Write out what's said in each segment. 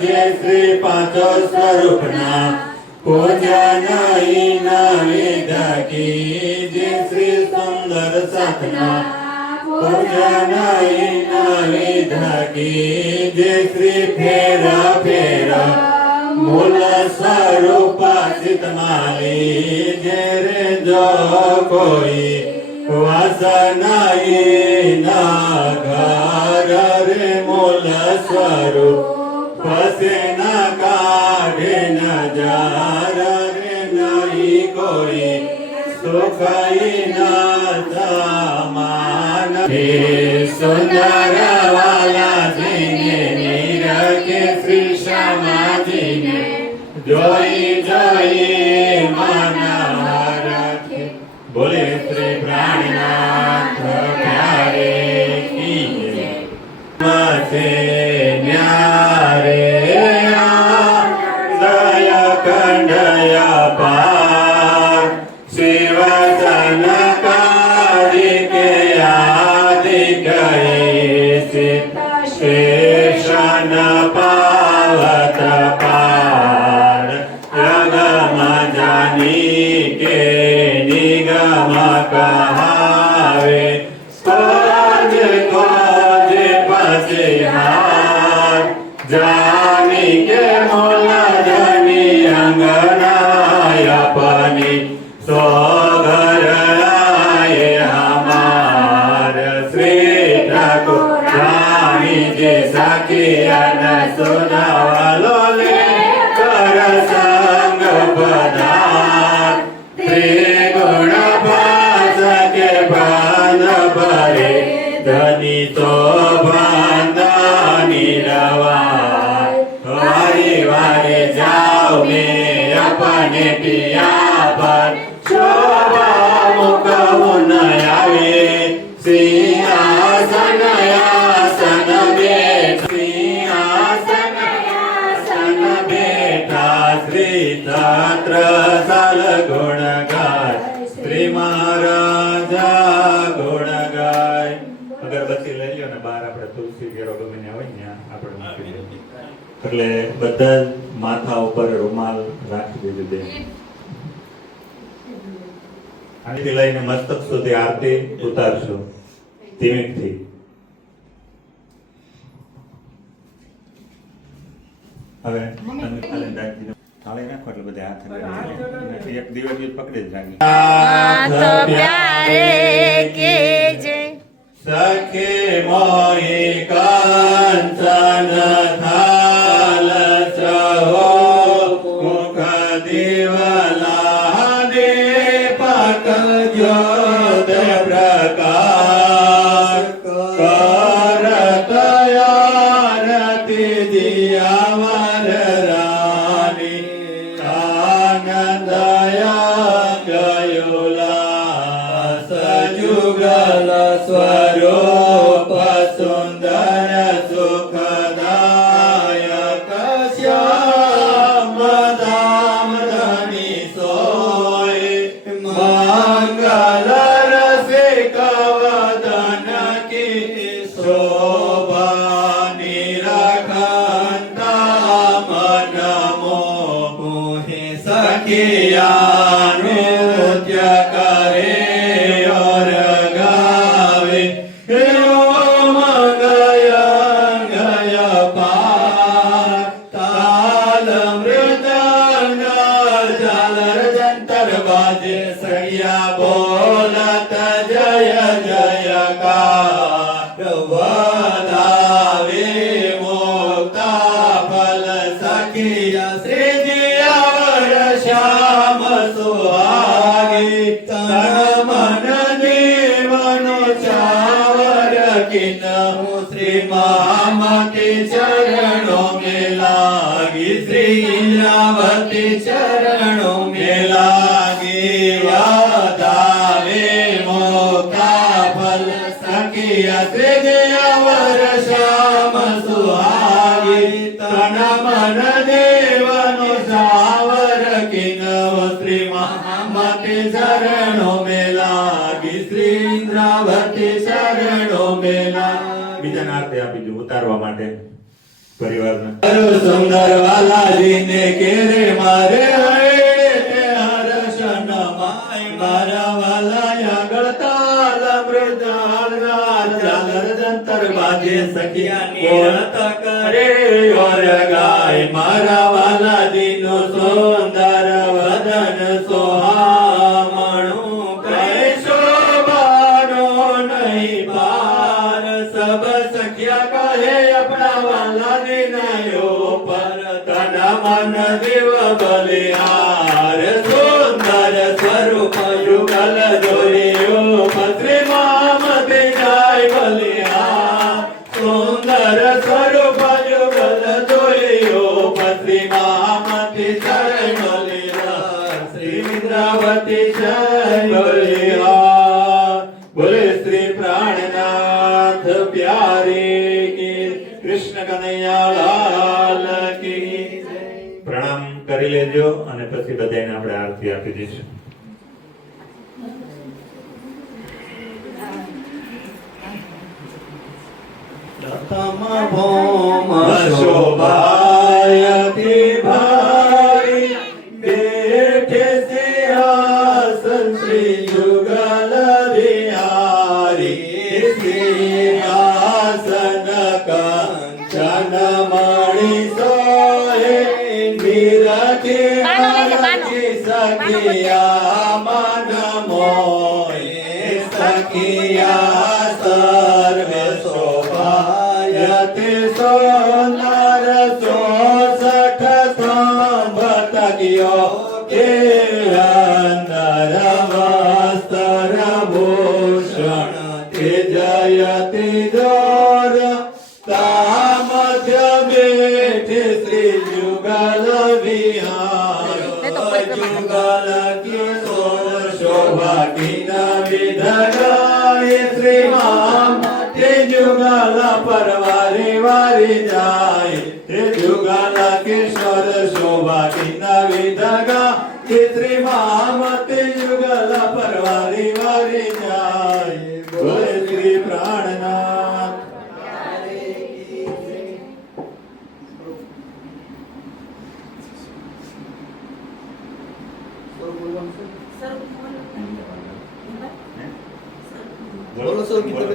જે શ્રી પાંચો સ્વરૂપના પૂજન વિધ કી જે શ્રી સુંદર સાતના પૂજન વિધ કી જે શ્રી ફેર ફેર મૂલ સ્વરૂપ સિતમાલી જે રે જો કોઈ વાસનાઈ ના ઘર રે મૂલ સ્વરૂપ પસેના કાઢે ન जार रे नहीं कोई सुखाई ना समान हे सुंदर वाला जिने निरखे श्री श्यामा जिने जोई जोई माना रखे बोले श्री प्राणनाथ प्यारे की मसे न्यारे कंडया पार शिवसन कारिके आदि गए शेषन पावत पार रगम जानी के निगम कहावे खोज खोज पसिहार जानी के मोला अंगनायपनी सोगर आए हमार श्री ठाकुर रानी जी सखियन सुनावलो ले कर संग पदार त्रिगुण पास के बांध भरे धनी तो बांधानी रवार वारी वारी जाओ में अपने पिया पर शोभा मुख आवे सिंहासन आसन बेठा श्री तत्र साल गुण गाय श्री महाराजा गुण गाय अगरबत्ती लई લ્યો ને બહાર આપણે તુલસી ઘેરો ગમે ને હોય ને આપણે મૂકી દઈએ એટલે બધા માથા ઉપર રૂમાલ રાખી દેજો બેન આથી લઈને મસ્તક સુધી આરતી ઉતારશો ધીમેથી હવે તમે ખાલી રાખી થાળે નાખો એટલે બધા હાથ એક દિવસ પકડી જ રાખી નાથ પ્યારે કે જય સખે મોહી કાંચન થાલ ચહો મુખ દેવલા દે પાક જ્યોત પ્રકાશ કરત આરતી દિયાવર રાની આનંદયા ગયોલા સજુગલ स्वरूप सुंदर सुखदायक श्याम धाम धनी सोय मंगल रसिक वदन की शोभा निरखंता मन मोहे सखिया नृत्य करे बोलत जय जयकार वदावे मोक्ता फल सखिया श्री जियावर श्याम सुहागी तन मन जीवन चावर किन्हु श्री महामती चरणों में लागी श्री इंद्रावती चरणों में लागी वदावे मोक्ता फल सखिया श्री जियावर श्याम सुहागी तन मन देवनु सावर किन्हु श्री महामती चरणों में लागी श्री इंद्रावती चरणों में लागी બીજાને આરતી આપી દો ઉતારવા માટે પરિવારના સુંદર વાલાજીને કેરે મારે હૈડે તે હર્ષન માય મારા વાલા આગળ તાલ મૃદાલ ગાલ ઝાલર જંતર બાજે સખિયા નિરત કરે ઓર ગાય મારા વાલાજીનો સુંદર વદન સોહામણું કહે શોભાનો નહીં પાર સબ સખિયા કહે આપણા વાલાને નયો પર તન મન દેવ બલિહાર સુંદર સ્વરૂપ યુગલ જોયો પત્રી મામતે જાય બલિહાર સુંદર સ્વરૂપ યુગલ જોયો પત્રી મામતે જાય બલિહાર શ્રી ઇન્દ્રાવતી જય બલિહાર બોલે શ્રી પ્રાણનાથ પ્યારે કી કૃષ્ણ કનૈયા લાલ કી પ્રણામ કરી લેજો અને પછી બધાને આપણે આરતી આપી દઈશું. તમ ભોમ શોભાયતિ ભાઈ બેઠે સિંહાસન શ્રી યુગલ વિહારી સિંહાસન કંચન મણિ સોહે નિરખે હરખી સખિયા મન મોહે સખિયા સર્વે શોભાયતે સોનર 64 સંભત ગયો કે અંદર વસ્ત્ર ભૂષણ તે જયતિ દોર તામધ્ય બેઠે શ્રી યુગલ વિહાર યુગલ કિશોર શોભા કિન વિધગાય શ્રી મામ તે યુગલ પરવારી વારી જાય તે યુગલ કિશોર શોભા કિન વિધગા કે શ્રી મામ તે યુગલ પરવારી વારી જાય બોલે શ્રી પ્રાણનાથ બોલો સૌ ગીતો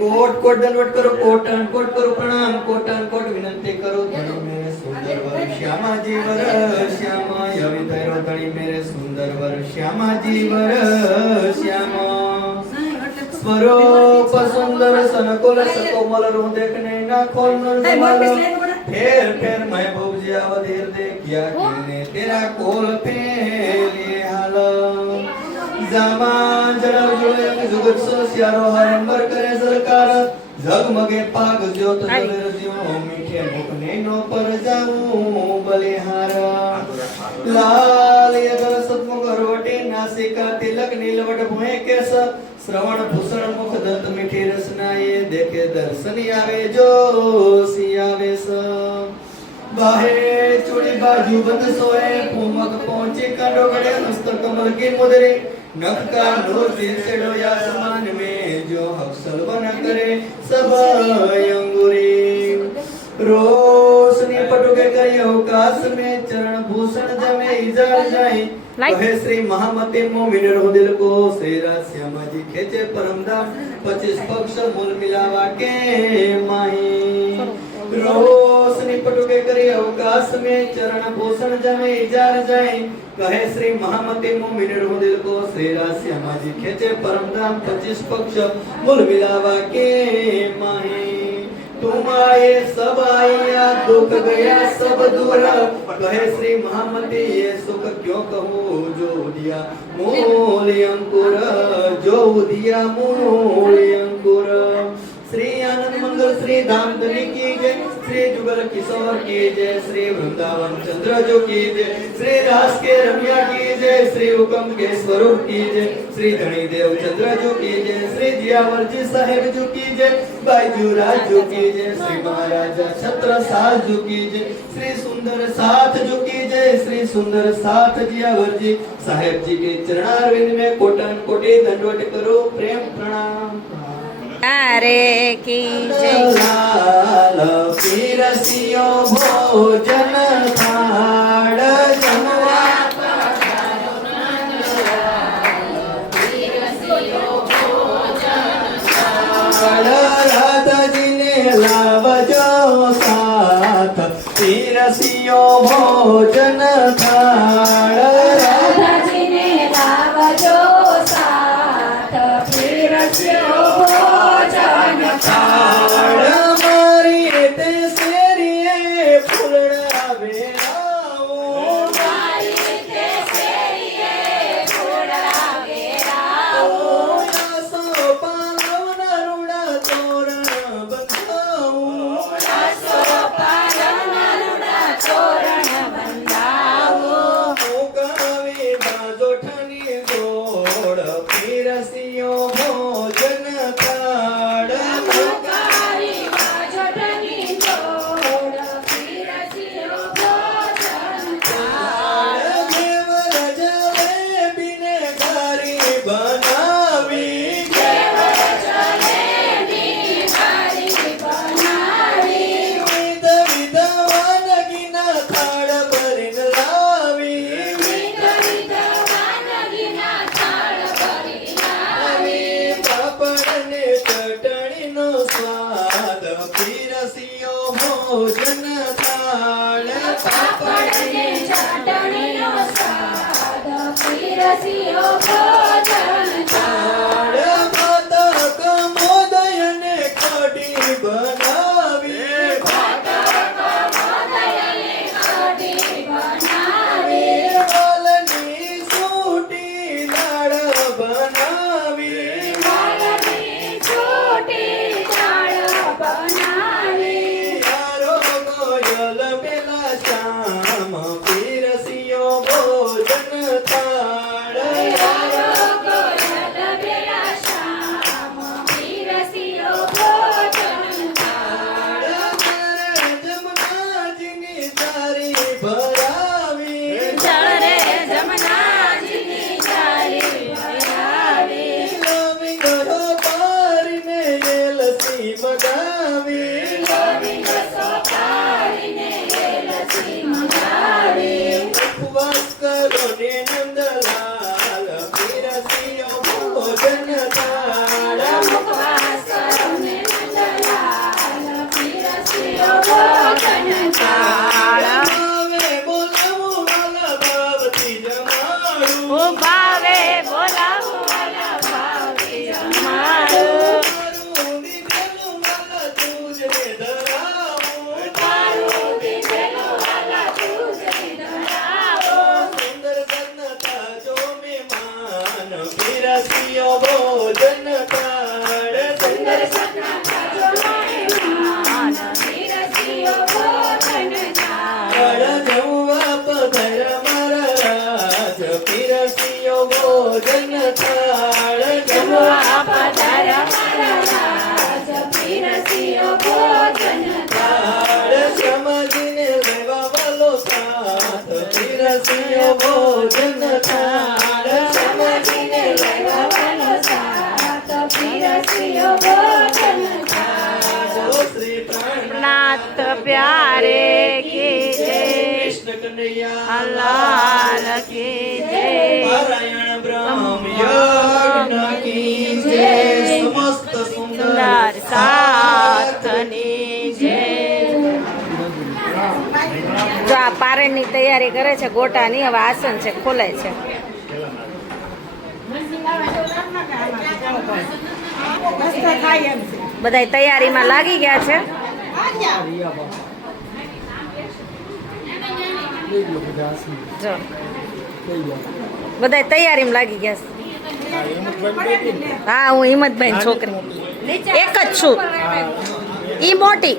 કોટ કોટ દંડવત કરો કોટન કોટ કરો પ્રણામ કોટન કોટ વિનંતી કરો ધણી મેરે સુંદર વર શ્યામાજી વર શ્યામા યવિ તૈરો ધણી મેરે સુંદર વર શ્યામાજી વર શ્યામા સ્વરૂપ સુંદર સનકોલ સકોમલ રૂ દેખને ના ખોલ નર ફેર ફેર મહેબૂબ જી અવધીર દેખ્યા કિને તેરા કોલ ફેલે હાલ જામા જરા જોડે જુગત સો સ્યારો હરંબર કરે સરકાર જગમગે પાગ જ્યોત જલેર જીવો મીઠે મુખને નો પર જાઉં બલિહાર લાલ યદ સતમુખ રોટે નાસિકા તિલક નીલવટ ભોય કેસ શ્રવણ ભૂષણ મુખ દંત મીઠી રસનાએ દેખે દર્શન આવે જો સી આવે સ बाहे चूड़ी बाजू बंद सोए फूमक पहुंचे कांडो गड़े मस्तक कमल की मुदरी नख का नूर सिर से डोया समान में जो हक्सल बना करे सब अंगूरी रोशनी पटुके करी अवकाश में चरण भूषण जमे इजार जाए कहे श्री महामती मोमिन रो दिल को श्री श्यामा जी खेचे परमधाम 25 पक्ष मूल मिलावा के माही रोशनी पटुके करी अवकाश में चरण भूषण जमे इजार जाए कहे श्री महामती मोमिन रो दिल को श्री श्यामा जी खेचे परमधाम 25 पक्ष मूल मिलावा के माही तुम आए सब आया दुख गया सब दूर कहे श्री महामती ये सुख क्यों कहूँ जो दिया मूल अंकुर जो दिया मूल अंकुर श्री आनंद मंगल श्री धाम धनी की जय श्री जुगल किशोर की जय श्री वृंदावन चंद्र जो की जय श्री रास के रम्या की जय श्री हुकम के स्वरूप की जय श्री धनी देव चंद्र जो की जय श्री जियावर जी साहेब जो की जय बाईजू राज जो की जय श्री महाराजा छत्र साल जो की जय श्री सुंदर साथ जो की जय श्री सुंदर साथ जियावर जी साहेब जी के चरणारविंद में कोटन कोटि दंडवत करो प्रेम प्रणाम તારે કી જય લાલ પીરસ્યો ભોજન થાળ જમવા રાધાજીને લાવજો સાથ પીરસ્યો ભોજન થાળ રાધાજીને લાવજો સાથ પીરસ્યો ભોજન થાળ. મારી તે શેરીએ ફૂલડા વેરાઓ મારી તે શેરીએ ફૂલડા વેરાઓ. સો પાલવના રૂડા તોરણ બંધાવું રસો પાલવના રૂડા તોરણ બંધાવો. મુકાવી બાજોઠની ગોળ પીરસ્યો ભોજન થાળ મુકાવી બાજોઠની ગોળ પીરસ્યો ભોજન થાળ. દેવર જલેબીને ઘારી બનાવી જલેબી ઘારી બનાવી. વિધ વિધ વાનગીના થાળ ભરીને લાવી વિધ વિધ વાનગીના થાળ ભરી લાવી. પાપડને ચટણીનો સ્વાદ પીરસ્યો ભોજન થાળ પાપડને ચટણીનો સ્વાદ પીરસ્યો ભોજન થાળ. મોદક મોદયને કઢી બનાવી મોદયને કઢી બનાવી. વાલની સૂટી દાળ બનાવી વાલની છૂટી દાળ બનાવી. યારો ગોયલ પેલા શામ પીરસ્યો ભોજન થાળ યારો ગોયલ બેલા શામ પીરસ્યો ભોજન થાળ. જમનાજીની તારી ભરાવી જળરે જમનાજીની જારી ભરાવી. લવિંગરો પારીને એલસી મગાવી ગોવિંદસો પાડીને એલચી મંગાવી. ઉપવાસ કરો ને નંદલાલ પીરસ્યો ભોજન થાળ મુખવાસ કરો ને નંદલાલ પીરસ્યો ભોજન થાળ. હવે બોલાવું વાલા ભાવથી જમાડું ઓ ભાવે બોલાવો વાલા ભાવથી જમાડું. મારું દીધેલું વાલા તુજને ધરાવું તારું દીધેલું વાલા તુજને ધરાવો. સુંદર સન્નતા જો મહેમાન પીરસ્યો ભોજન થાળ સુંદર સપના ખાજો મહેમાન પીરસ્યો ભોજન થાળ. થાળ જમવા પધાર મારા રાજ પીરસ્યો ભોજન થાળ જમવા પધાર મારા રાજ પીરસ્યો ભોજન થાળ. થાળ સમજીને લેવા વાલો સાથ પીરસ્યો ભોજન થાળ સમજીને લેવા વાલો સાથ પીરસ્યો ભોજન થાળ. બોલો શ્રી પ્રાણનાથ નાથ પ્યારે કી જય કૃષ્ણ કનૈયા લાલ કી જય પારાયણ બ્રહ્મ યજ્ઞ કી જય સમસ્ત સુંદર સુંદર સાથની જય. જો આ પારણની તૈયારી કરે છે ગોટાની. હવે આસન છે ખોલાય છે. બધા તૈયારીમાં લાગી ગયા છે. જો બધા તૈયારીમાં લાગી ગયા છે. હા, હું હિંમતભાઈ ની છોકરી એક જ છું. ઈ મોટી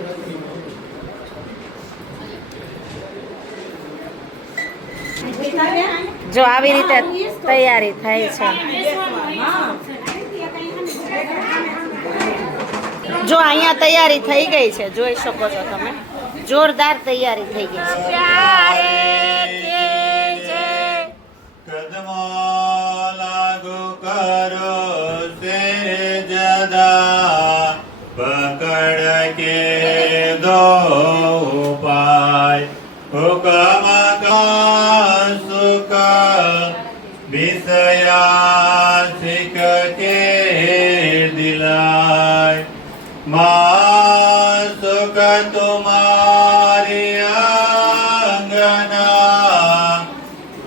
જો આવી રીતે તૈયારી થાય છે. જો અહીંયા તૈયારી થઈ ગઈ છે, જોઈ શકો છો તમે. જોરદાર તૈયારી થઈ ગઈ છે. કદમો લાગુ કરો સે જદા ઉપાય હુકમ કા સુખ વિષયાસિક કે દિલાય માં સુખ તુમારી અંગના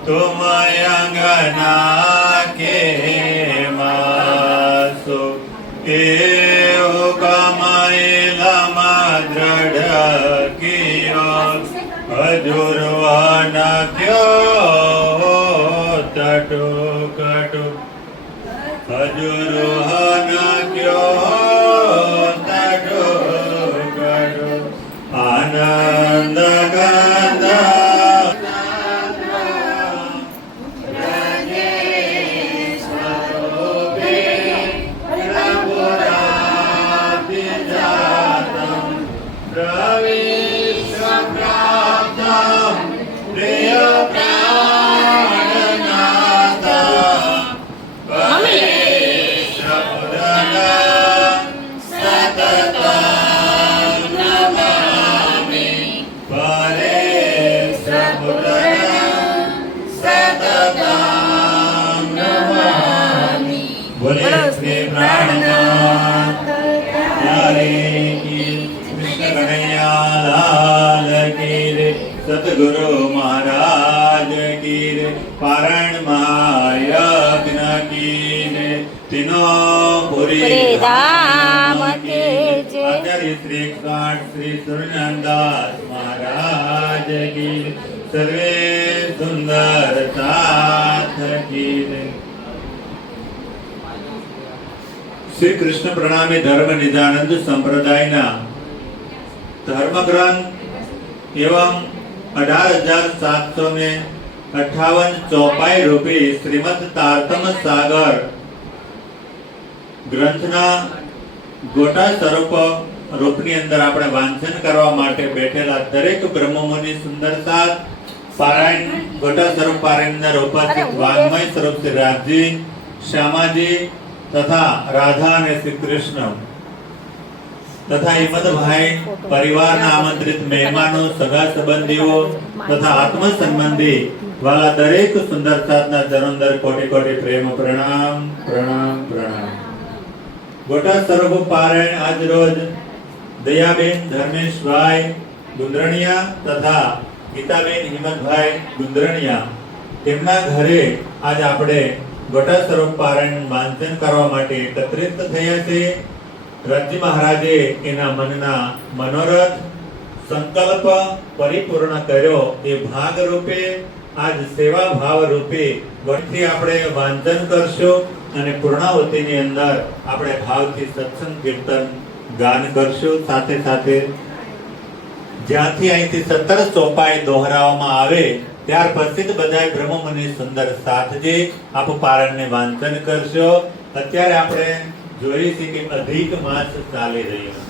तुम अंगना के मासो ए हुकमैलमा दृढ़ कियो हजूरवाना क्यों तटो कटो हजूरवाना क्यों तटो कटो आनंद गंधा सतगुरु महाराज की रे पारण महायज्ञ की रे तीनों पुरी धाम के जय। आचार्य श्री काट श्री सूर्यनंदास महाराज की रे सर्वे सुंदर साथ की रे। श्री कृष्ण प्रणामी धर्म निजानंद संप्रदाय ना धर्म ग्रंथ एवं 18,758 ચોપાઈ રૂપી શ્રીમદ તારતમ સાગર ગ્રંથના ગોટા સ્વરૂપ રૂપની અંદર આપણે વાંચન કરવા માટે બેઠેલા દરેક બ્રહ્મમુનિ સુંદર સાથ પારાયણ ગોટા સ્વરૂપ પારાયણના ઉપસ્થિત વાંગમય સ્વરૂપ શ્રી રાજજી શ્યામાજી તથા રાધા અને શ્રી કૃષ્ણ તથા હિંમતભાઈ પરિવારના આમંત્રિત મહેમાનો સગા સંબંધીઓ તથા આત્મ સંબંધી વાલા દરેક સુંદર સાધના ચરણદર કોટી કોટી પ્રેમ પ્રણામ પ્રણામ પ્રણામ। ગોટા સ્વરૂપ પારાયણ આજ રોજ દયાબેન ધર્મેશભાઈ ગુંદરણિયા તથા ગીતાબેન હિંમતભાઈ ગુંદરણિયા તેમના ઘરે આજ આપણે ગોટા સ્વરૂપ પારાયણ વાંચન કરવા માટે એકત્રિત થયા છે। રાજ્ય મહારાજે એના મનના મનોરથ સંકલ્પ પરિપૂર્ણ કર્યો એ ભાગ રૂપે આજ સેવા ભાવ રૂપે ગણથી આપણે વાંચન કરશું અને પૂર્ણાવતીની અંદર આપણે ભાવથી સત્સંગ કીર્તન ગાન કરશું। સાથે સાથે જ્યાંથી અહીંથી 17 ચોપાઈ દોહરાવવામાં આવે ત્યાર પછી બધાય બ્રહ્મમુનિ સુંદર સાથજી આપ પારણને વાંચન કરશો। અત્યારે આપણે જોઈએ છે કે અધિક માસ ચાલી રહ્યો છે,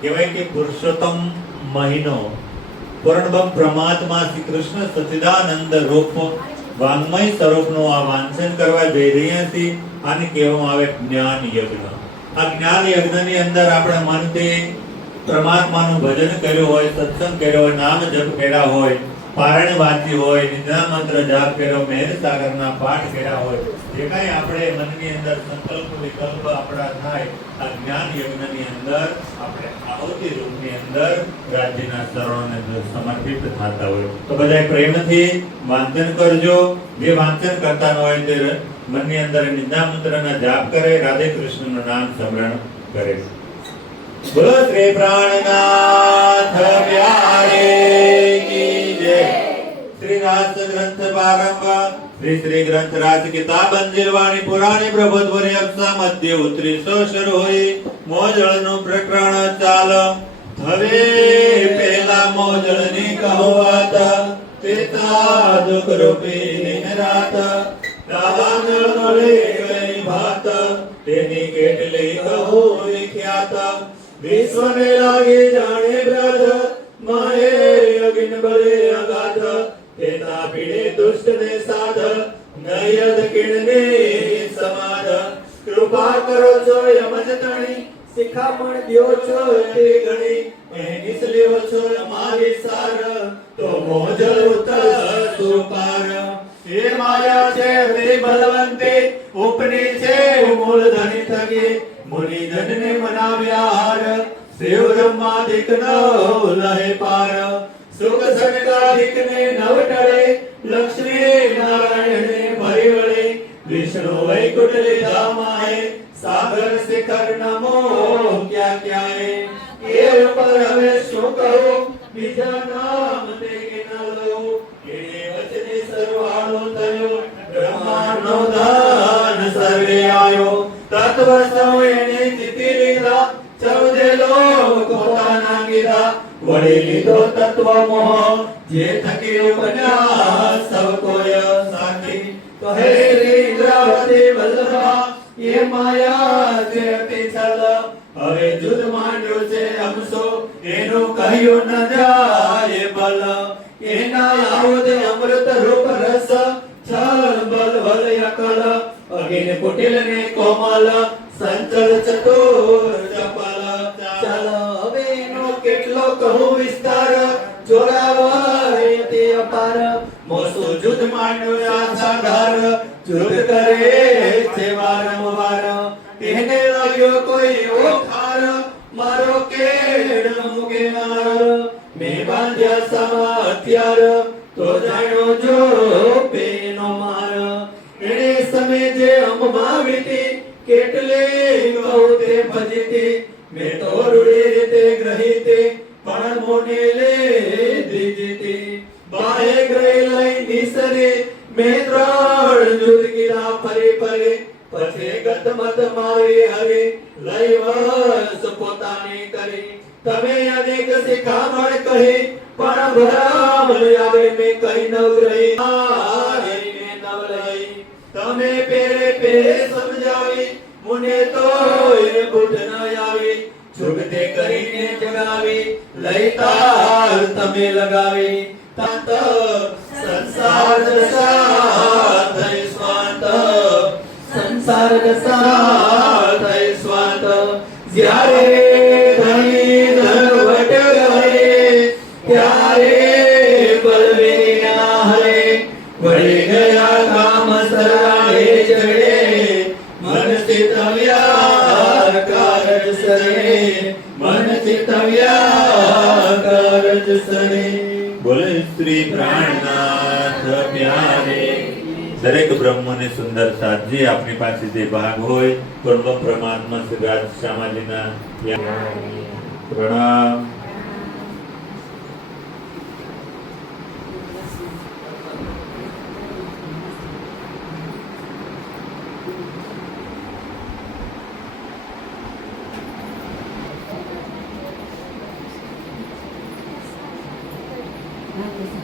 કહેવાય કે પુરુષોત્તમ મહિનો પૂર્ણબ્રહ્મ પરમાત્મા શ્રી કૃષ્ણ સચ્ચિદાનંદ રૂપ વાંગમય સ્વરૂપનું આ વાંચન કરવા જઈ રહ્યા છીએ। આને કહેવામાં આવે જ્ઞાન યજ્ઞ। આ જ્ઞાન યજ્ઞની અંદર આપણે મનથી પરમાત્માનું ભજન કર્યું હોય, સત્સંગ કર્યો હોય, નામ જપ કર્યા હોય, પારાયણ વાંચી હોય, નિદ્રા મંત્ર જાપ કર્યો, મહેર સાગરના પાઠ કર્યા હોય, જે કાંઈ આપણે મનની અંદર સંકલ્પ વિકલ્પ આપણા થાય આ જ્ઞાન યજ્ઞની અંદર આપણે આહુતિ રૂપની અંદર રાજ્યના શરણોને સમર્પિત થતા હોય તો બધાય પ્રેમથી વાંચન કરજો। જે વાંચન કરતા ન હોય તે મનની અંદર નિદ્રા મંત્રના જાપ કરે, રાધે કૃષ્ણનું નામ સ્મરણ કરે। બોલો શ્રી પ્રાણનાથ પ્યારે કી જય। શ્રી રાસ ગ્રંથ પ્રારંભ શ્રી શ્રી ગ્રંથ રાસ કિતાબ અંજિલવાણી પુરાણી પ્રબોધવરી અક્ષા મધ્ય ઉતરી સો શરૂ હોય મોજળનું પ્રકરણ ચાલ। હવે પેલા મોજળની કહો વાત તેતા દુઃખ રૂપી દિન રાત દાવાનળ લે ગઈ ભાત તેની કેટલી કહો વિખ્યાત। વિશ્વને લાગે જાણે બ્રધ માહે અગિન બળે અગાધ તેતા પીડે દુષ્ટ ને સાધ નયદ કિણને સમાધ। કૃપા કરો છો યમજ તણી શિખામણ દ્યો છો તે ગણી એ નિસલ્યો છો મારી સાર તો મોજ ઉતરશો પાર એ માયા છે તે બલવંતે ઉપની છે મૂળ ધની થકી મુનિ જનને મનાવ્યા હાર શિવ બ્રહ્માદિક નવ લહે પાર સુખ સનકાદિક ને નવ ટળે લક્ષ્મી નારાયણ ભરી વળે વિષ્ણુ વૈકુંઠ લીધા માહે સાગર શિખર નમો ક્યાં ક્યાંય એ ઉપર હવે શું કહું બીજા નામ તે કે ન લઉં એને વચને સરવાળો થયો બ્રહ્માંડનો દાન સર્વે આયો તત્વ સૌ એને જીતી લીધા ચૌદે લોક પોતાના કીધા વળી લીધો તત્વ મોહ જે થકી બન્યા સૌ કોઈ સાખી કહે શ્રી ઇન્દ્રાવતી વલ્લભા એ માયા છે અતિ છલ હવે જુદ માંડ્યો છે અમસો એનું કહ્યું ન જાય બલ એના આવુદ અમૃત રૂપ રસ છલ બલ વલ અકલ અગિન કુટિલ ને કોમલ સંચલ ચતુર ચપલ ચાલ હવે એનો કેટલો કહું વિસ્તાર જોરાવર તે અપાર મોસુ જુદ માંડ્યો સાધાર જુદ કરે છે વારંવાર તેને લાગ્યો કોઈ એવો ખાર મારો કેડ મૂકે માર મેં બાંધ્યા સામા હથિયાર તો જાણ્યો જો પેનો માર એને સમય જે અમમાં વીતી કેટલે કહું તે ભજીતી મેં તો રૂડી રીતે ગ્રહીતી પણ મોને લે દીજીતી બાહે ગ્રહી લઈ નિસરે મેં ત્રણ જુદ ગીરા ફરી ફરી પછી ગતમત મારી હરી લઈ વસ પોતાની કરી તમે અનેક શિખામણ કહી પણ ભરામણ આવે મેં કઈ નવ રહી હારીને નવ લઈ તમે પેરે પેરે સમજાવી મુને તો એ બુદ્ધ ન આવી જુગતે કરીને જગાવી લઈ તાર તમે લગાવી તંત સંસાર દશા થઈ સ્વાંત સંસાર દશા થઈ સ્વાંત જ્યારે ધણી ધનવટ રહે ત્યારે બલવીર ના હરે વળી ગયા કામ સરાળે ચડે મન ચિતવ્યા કારજ સરે મન ચિતવ્યા કારજ સરે બોલે શ્રી પ્રાણનાથ પ્યારે દરેક બ્રહ્મને સુંદર સાધજી આપની પાસે જે ભાગ હોય પૂર્વ પરમાત્મા શ્રી રાજ શ્યામાજીના પ્રણામ Thank you.